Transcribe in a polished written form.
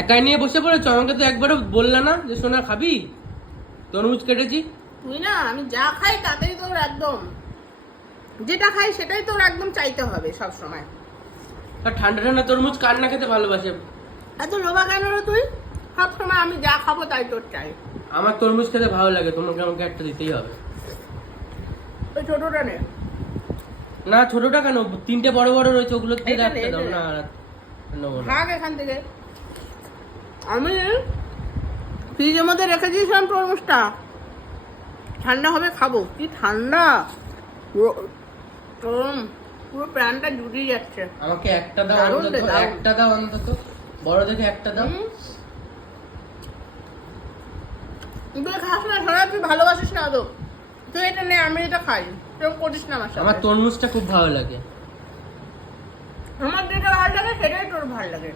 একাই নিয়ে বসে পড়েছো, আমাকে তো একবারও বললা না যে সোনা খাবি। তরমুজ কেটেছি। তুই না, আমি যা খাই তাতেই তোর একদম, যেটা খাই সেটাই তোর একদম চাইতে হবে সব সময়। আর ঠান্ডা ঠান্ডা তরমুজ কার না খেতে ভালোবাসে। এত লোভা কেন রে তুই? সব সময় আমি যা খাবো তাই তোর চাই। আমার তরমুজ খেতে ভালো লাগে, তোমাকে আমাকে একটা দিতেই হবে। ওই ছোটটা নে। না ছোটটা কেন, তিনটে বড় বড় রয়েছে, ওগুলো থেকে এইটা নে, একটা দাও এইটা না। নে। আর নেবো না। ভাগ এখান থেকে। আমি ফ্রিজের মধ্যে রেখে দিয়েছিলাম তরমুজটা, ঠান্ডা হবে খাবো। কি ঠান্ডা, পুরো পুরো প্রাণটা জুড়িয়ে যাচ্ছে। আমাকে একটা দাও দারুণ রে, অন্তত, দারুণ। একটা দাও অন্তত, বড় দেখে একটা দাও। তুই খাস না সোনা, তুই ভালোবাসিস না তো। তুই এটা নে, আমি এটা খাই। কেউ করিস না আমার আমার সাথে। তরমুজটা খুব ভালো লাগে। আমার যেটা ভালো লাগে সেটাই তোর ভালো লাগে।